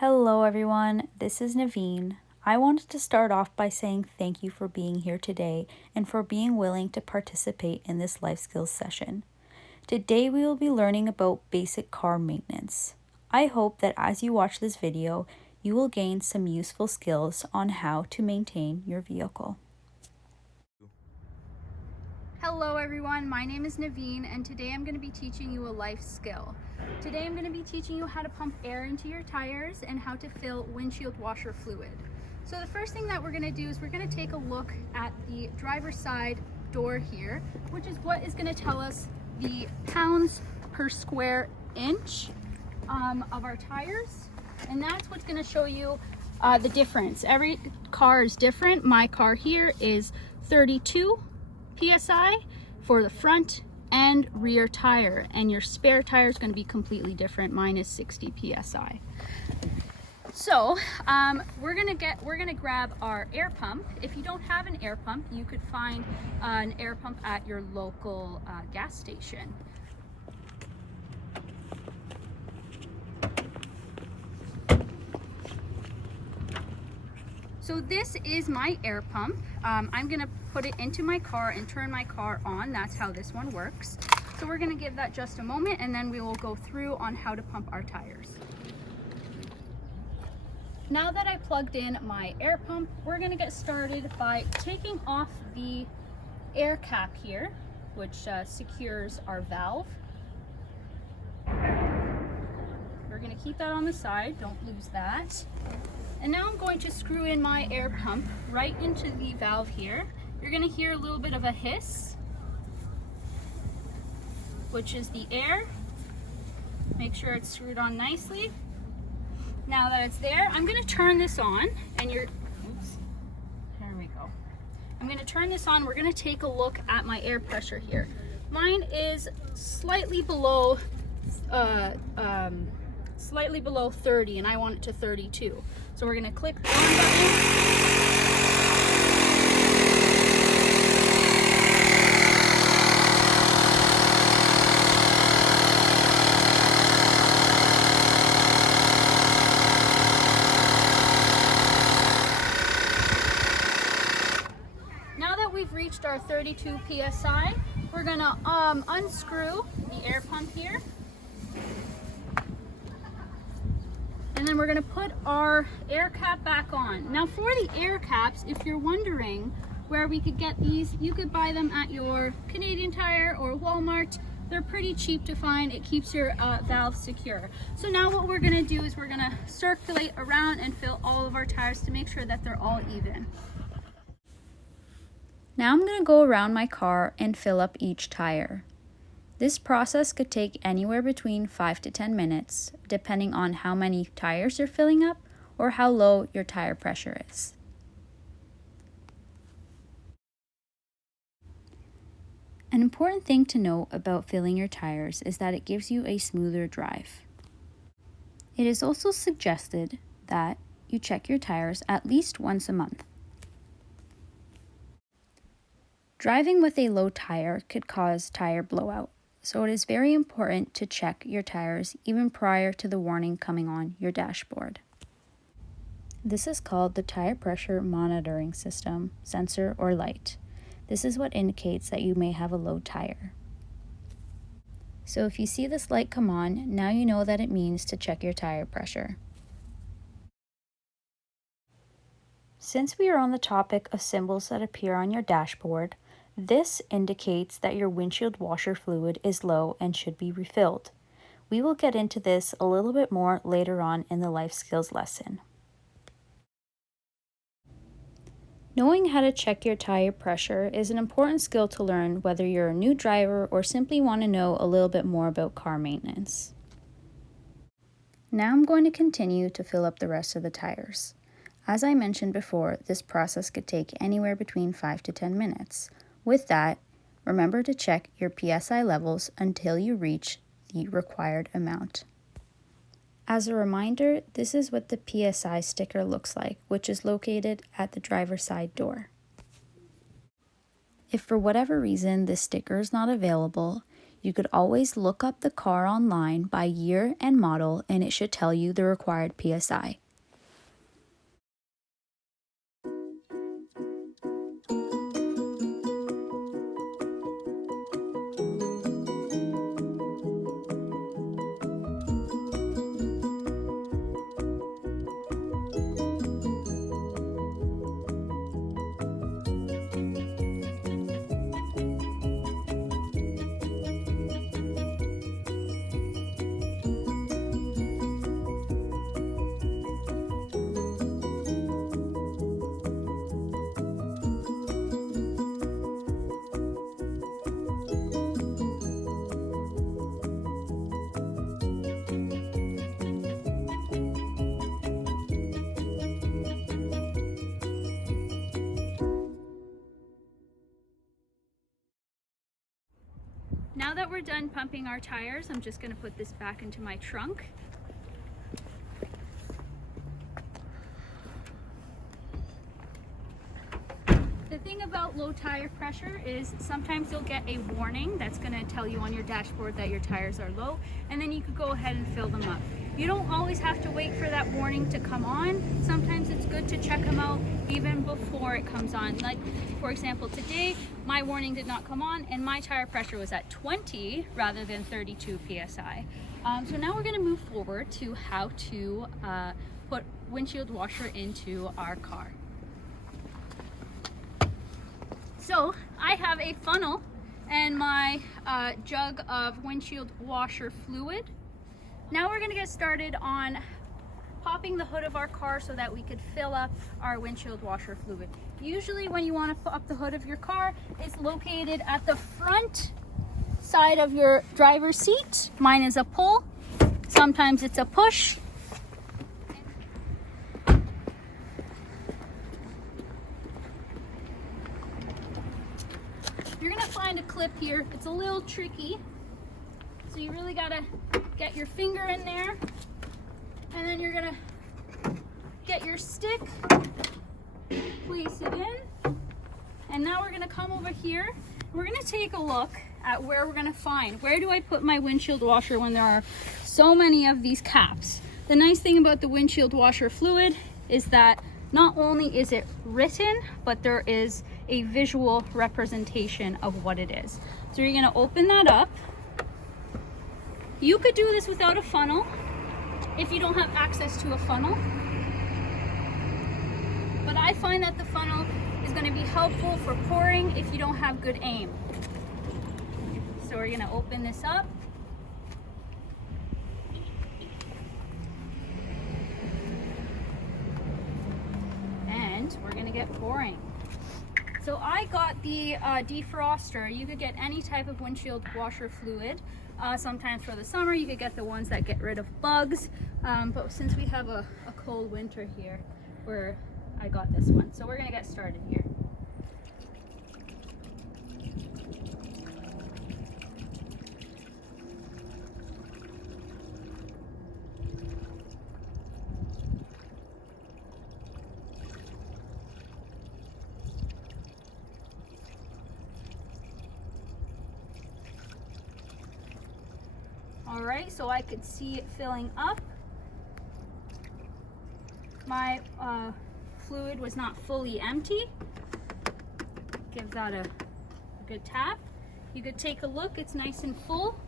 Hello everyone, this is Naveen. I wanted to start off by saying thank you for being here today and for being willing to participate in this life skills session. Today we will be learning about basic car maintenance. I hope that as you watch this video, you will gain some useful skills on how to maintain your vehicle. Hello everyone, my name is Naveen and today I'm going to be teaching you a life skill. Today I'm going to be teaching you how to pump air into your tires and how to fill windshield washer fluid. So the first thing that we're going to do is we're going to take a look at the driver's side door here, which is what is going to tell us the pounds per square inch of our tires, and that's what's going to show you the difference. Every car is different. My car here is 32 PSI for the front and rear tire, and your spare tire is going to be completely different. Mine is 60 PSI. So we're gonna grab our air pump. If you don't have an air pump, you could find an air pump at your local gas station. So this is my air pump. I'm gonna put it into my car and turn my car on. That's how this one works. So we're gonna give that just a moment and then we will go through on how to pump our tires. Now that I plugged in my air pump, we're gonna get started by taking off the air cap here, which secures our valve. We're gonna keep that on the side, don't lose that. And now I'm going to screw in my air pump right into the valve here. You're going to hear a little bit of a hiss, which is the air. Make sure it's screwed on nicely. Now that it's there, I'm going to turn this on and there we go. I'm going to turn this on. We're going to take a look at my air pressure here. Mine is slightly below 30 and I want it to 32. So we're gonna click the on button. Now that we've reached our 32 PSI, we're gonna unscrew the air pump here. And then we're going to put our air cap back on. Now for the air caps, if you're wondering where we could get these, you could buy them at your Canadian Tire or Walmart. They're pretty cheap to find. It keeps your valve secure. So now what we're going to do is we're going to circulate around and fill all of our tires to make sure that they're all even. Now I'm going to go around my car and fill up each tire. This process could take anywhere between 5 to 10 minutes, depending on how many tires you're filling up or how low your tire pressure is. An important thing to note about filling your tires is that it gives you a smoother drive. It is also suggested that you check your tires at least once a month. Driving with a low tire could cause tire blowout. So it is very important to check your tires even prior to the warning coming on your dashboard. This is called the tire pressure monitoring system, sensor, or light. This is what indicates that you may have a low tire. So if you see this light come on, now you know that it means to check your tire pressure. Since we are on the topic of symbols that appear on your dashboard, this indicates that your windshield washer fluid is low and should be refilled. We will get into this a little bit more later on in the life skills lesson. Knowing how to check your tire pressure is an important skill to learn whether you're a new driver or simply want to know a little bit more about car maintenance. Now I'm going to continue to fill up the rest of the tires. As I mentioned before, this process could take anywhere between 5 to 10 minutes. With that, remember to check your PSI levels until you reach the required amount. As a reminder, this is what the PSI sticker looks like, which is located at the driver's side door. If for whatever reason this sticker is not available, You could always look up the car online by year and model, and it should tell you the required PSI. Now that we're done pumping our tires, I'm just going to put this back into my trunk. The thing about low tire pressure is sometimes you'll get a warning that's going to tell you on your dashboard that your tires are low, and then you could go ahead and fill them up. You don't always have to wait for that warning to come on. Sometimes it's good to check them out even before it comes on. Like, for example, today my warning did not come on and my tire pressure was at 20 rather than 32 psi. So now we're going to move forward to how to put windshield washer into our car. So I have a funnel and my jug of windshield washer fluid. Now we're going to get started on popping the hood of our car so that we could fill up our windshield washer fluid. Usually when you want to pop the hood of your car, it's located at the front side of your driver's seat. Mine is a pull. Sometimes it's a push. You're going to find a clip here. It's a little tricky. So you really got to get your finger in there, and then you're gonna get your stick, place it in, and now we're gonna come over here. We're gonna take a look at where we're gonna find, where do I put my windshield washer when there are so many of these caps. The nice thing about the windshield washer fluid is that not only is it written, but there is a visual representation of what it is. So you're gonna open that up. You could do this without a funnel if you don't have access to a funnel. But I find that the funnel is going to be helpful for pouring if you don't have good aim. So we're going to open this up. And we're going to get pouring. So I got the defroster. You could get any type of windshield washer fluid. Sometimes for the summer you could get the ones that get rid of bugs, but since we have a cold winter here, I got this one. So we're gonna get started here. All right, so I could see it filling up. My fluid was not fully empty. Give that a good tap. You could take a look, it's nice and full.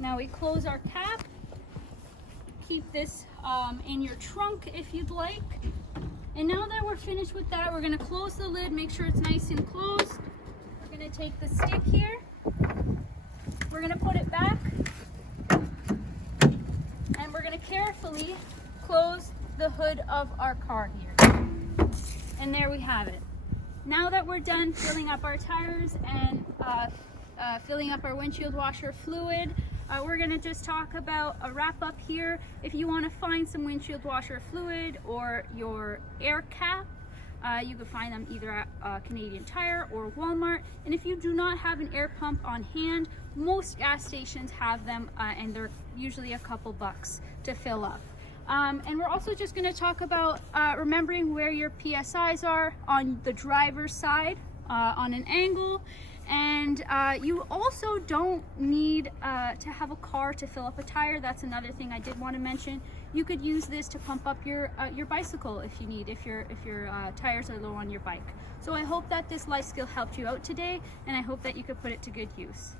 Now we close our cap. Keep this in your trunk if you'd like. And now that we're finished with that, we're gonna close the lid, make sure it's nice and closed. We're going to take the stick here, we're going to put it back, and we're going to carefully close the hood of our car here. And there we have it. Now that we're done filling up our tires and filling up our windshield washer fluid, we're going to just talk about a wrap up here. If you want to find some windshield washer fluid or your air cap, you can find them either at Canadian Tire or Walmart. And if you do not have an air pump on hand, most gas stations have them, and they're usually a couple bucks to fill up. And we're also just going to talk about remembering where your PSIs are on the driver's side. on an angle. And you also don't need to have a car to fill up a tire. That's another thing I did want to mention. You could use this to pump up your bicycle if you need, if your tires are low on your bike. So I hope that this life skill helped you out today, and I hope that you could put it to good use.